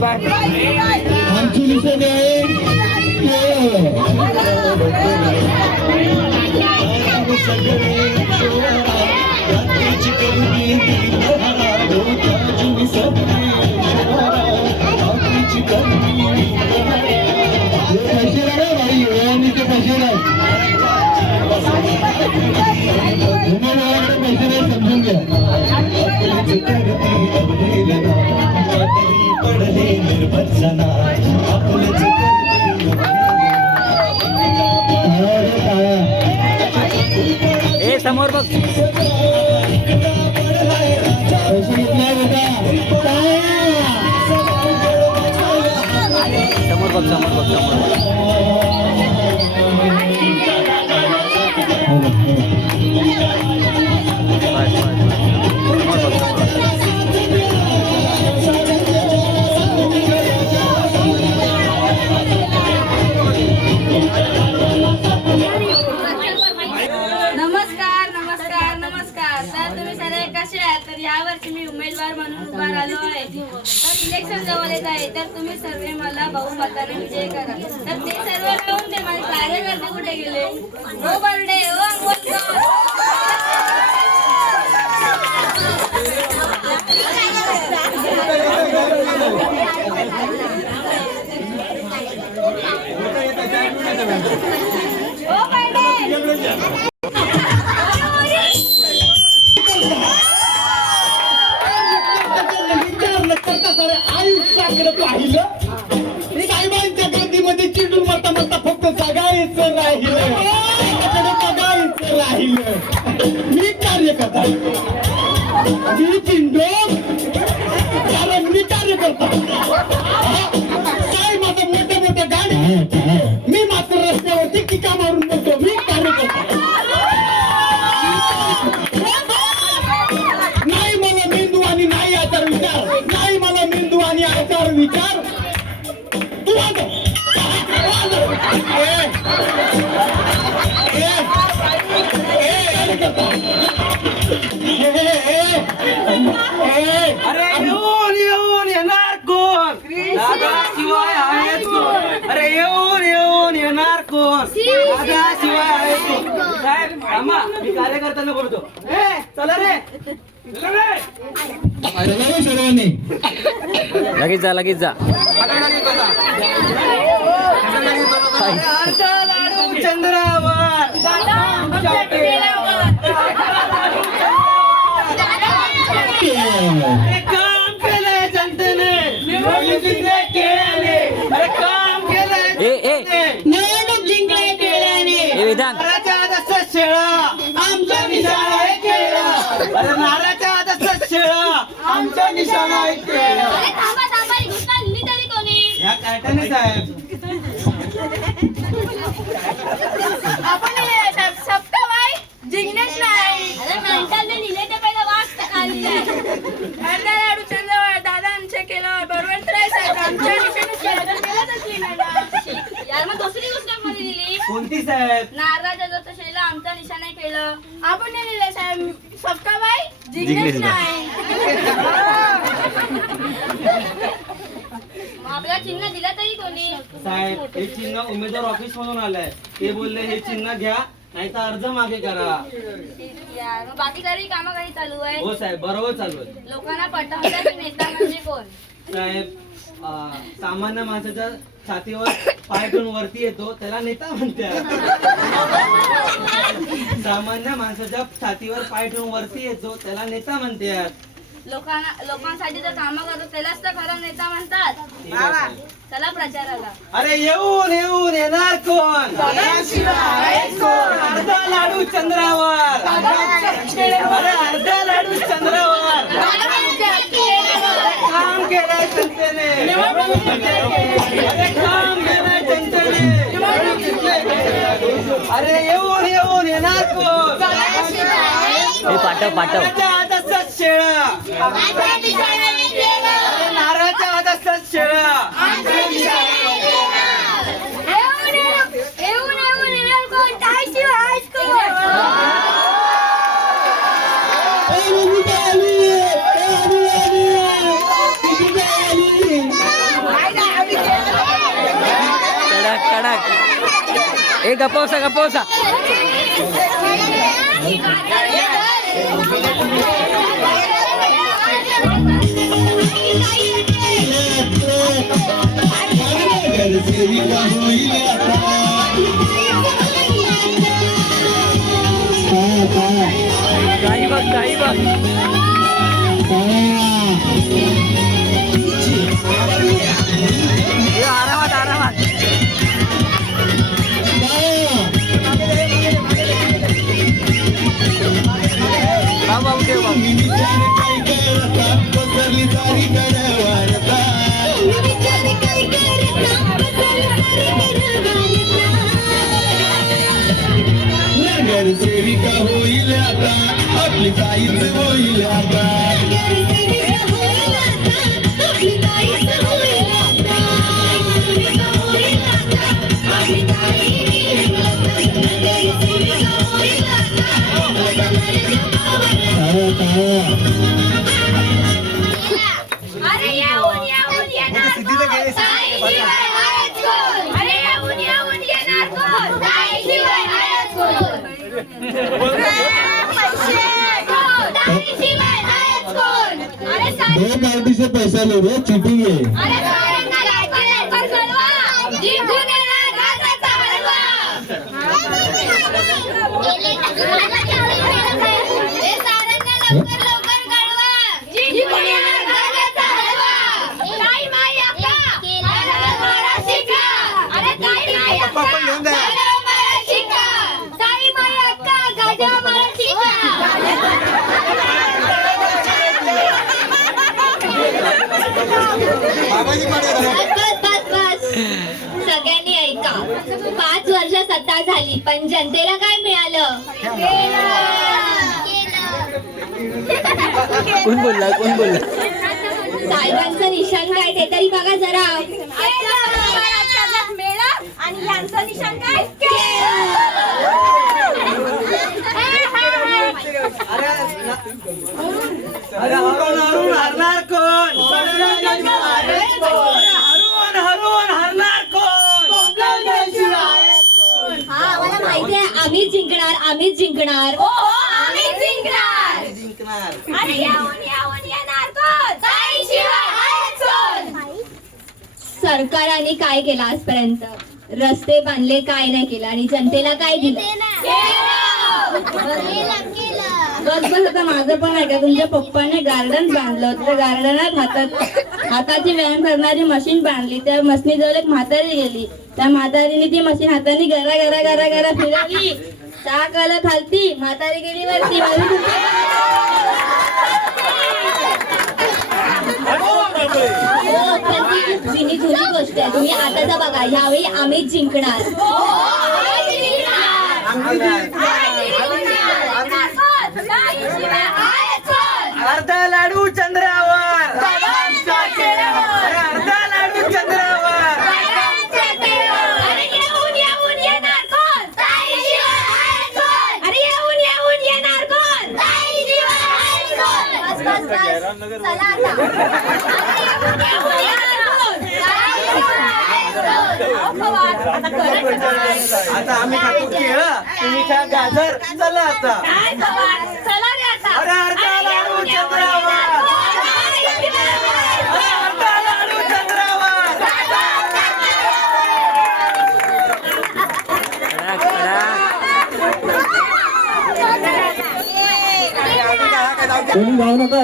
पाठ आमची दिसत समजून घ्या ए समोर बघ समोर बघ समोर बघ यावर्षी मी उमेदवार म्हणून उभा राहिलो आहे. तर इलेक्शन जवळ येत आहे, तर तुम्ही सर्व मला बहुमताने विजय करा. तर ते सर्व राहून ते माझे कार्यकर्ते कुठे गेले? ओ बर्डे, ओ अंगोलकर. ओ बर्डे. साहेबांच्या गर्दीमध्ये चिडून मरता मरता फक्त जगायचं राहिलं बघायचं राहिलं. मी कार्यकर्ता मी चिंडो कारण मी कार्यकर्ता काय माझं मोठ्या मोठ्या गाडी मी मात्र रस्त्यावरती टीका मारून बोलतो. मी कार्यकर्ता नाही मला मेंदू आणि नाही आचार विचार नाही मला मेंदू आणि आचार विचार तू अरे येऊन येऊन येणार कोण? दादाशिवाय आहेत कोण? अरे येऊन येऊन येणार कोण? दादाशिवाय आहेत कोण? साहेब थांबा, मी कार्यकर्त्यांना बोलतो. चला रे सर्वांनी लगेच जा लगेच जा लाडू चंद्रावर काम केलंय जनतेने केल्याने अरे काम केलंय निवडणूक जिंकले केल्याने विधान तसंच शेळा आमचा निशाणा आहे केळा. अरे नाराच्या तसंच शेळा आमचा निशाणा आहे केळा. ह्या काटाने साहेब आपण सबका वाई जिंकण्याच नाही. अरे मेंटलने लिहिले ते पहिला वाच खाली. अर्धा लाडू चंद्रवाळ दादांचे केलं बरोबर तर आहे साहेब. आमच्या निशाणेच केलंच लिहिलं यार. मग दुसरी गोष्ट कोणी दिली? कोणती साहेब? नारळाच्या जसं शेला आमच्या निशाणे केलं. आपण नाही लिहिलं साहेब. सबका वाई जिंकण्याच नाही. आपल्याला चिन्ह दिलं तरी कोणी? साहेब हे चिन्ह उमेदवार ऑफिस मधून आलंय. ते बोलले हे चिन्ह घ्या नाही तर अर्ज मागे करा. यार मग बाकी काही कामं काही चालू आहे? हो साहेब बरोबर चालू आहे. लोकांना पटवतात की नेता म्हणजे कोण? साहेब सामान्य माणसाच्या छातीवर पाय ठेवून वरती येतो त्याला नेता म्हणतात. सामान्य माणसाच्या छातीवर पाय ठेवून वरती येतो त्याला नेता म्हणतात. लोकांसाठी जर कामं करतो त्यालाच तर खरा नेता म्हणतात. चला प्रचाराला. अरे येऊन येऊन येणार कोण? अर्धा लाडू चंद्रावर. अरे अर्धा लाडू चंद्रावर काम केलंय जनतेने. अरे काम केलंय जनतेने. अरे येऊन येऊन येणार कोण? पाठव पाठव तसंच शेळा नारळाच्या तसंच शेळा. ए गप्पवसा गप्पवसा नगरसेविका होईल काही बघ काही बघ ए, आरामात आरामात बाबा उठे बाबा नगरसेविका होईल आता आपली ताईच होईल आता अरे येऊन येऊन येणार कोण? ताईशिवाय आहेच कोण? अरे येऊन येऊन येणार कोण? ताईशिवाय आहेच कोण? पैसे कोण? ताईशिवाय आहेच कोण? अरे दो पार्टी से पैसा ले रहे चीटिंग है अरे साऱ्यांना लवकर कळवा. जिंकून येणार घाटाचा हलवा. हे साऱ्यांना लवकर कळवा. जिंकून येणार घाटाचा हलवा. ताई माई अक्का, मला मारा शिका. अरे ताई माई अक्का, मला मारा शिका. ताई माई अक्का, गाजा मारा शिका. बस सगळ्यांनी ऐका. 5 वर्ष सत्ता झाली पण जनतेला काय मिळालं? कोण बोलला कोण बोलला साहेबांचं निशाण काय ते तरी बघा जरा. मेळा आणि यांचं निशाण काय? अरे हरून हरणार कोण? हरून हरणार कोण? हा मला माहिती आहे. आम्हीच जिंकणार. हो आम्हीच जिंकणार. अरे येऊन येणार कोण? ताईशिवाय आहेच कोण? सरकाराने काय केलं आजपर्यंत? रस्ते बांधले, काय नाही केलं आणि जनतेला काय दिलं? बस आता माझं पण आहे का? तुमच्या पप्पाने गार्डन बांधलं होतं. त्या गार्डनात हाताची व्यायाम करणारी मशीन बांधली. त्या मशीनीजवळ एक म्हातारी गेली. त्या म्हातारीने ती मशीन हाताने गरा गरा गरा गरा फिरवली. चाक आलं खालती, म्हातारी गेली वरती. जुनी गोष्ट आहे. तुम्ही आताचा बघा. यावेळी आम्हीच जिंकणार. अर्धा लाडू चंद्रावर. अरे अर्धा लाडू चंद्रावर. अरे येऊन येणार कोण? ताईशिवाय आहेच कोण? अरे येऊन येणार कोण? ताईशिवाय आहेच कोण? बस चला आता. अरे येऊन येणार कोण? ताईशिवाय आहेच कोण? आता आम्ही खातो केळ, तुम्ही खा गाजर. चला आता. काय सवाल? चला रे आता. अरे अर्धा लाडू चंद्रावर. अरे अर्धा लाडू चंद्रावर. कडा कडा कोणी जाऊ नका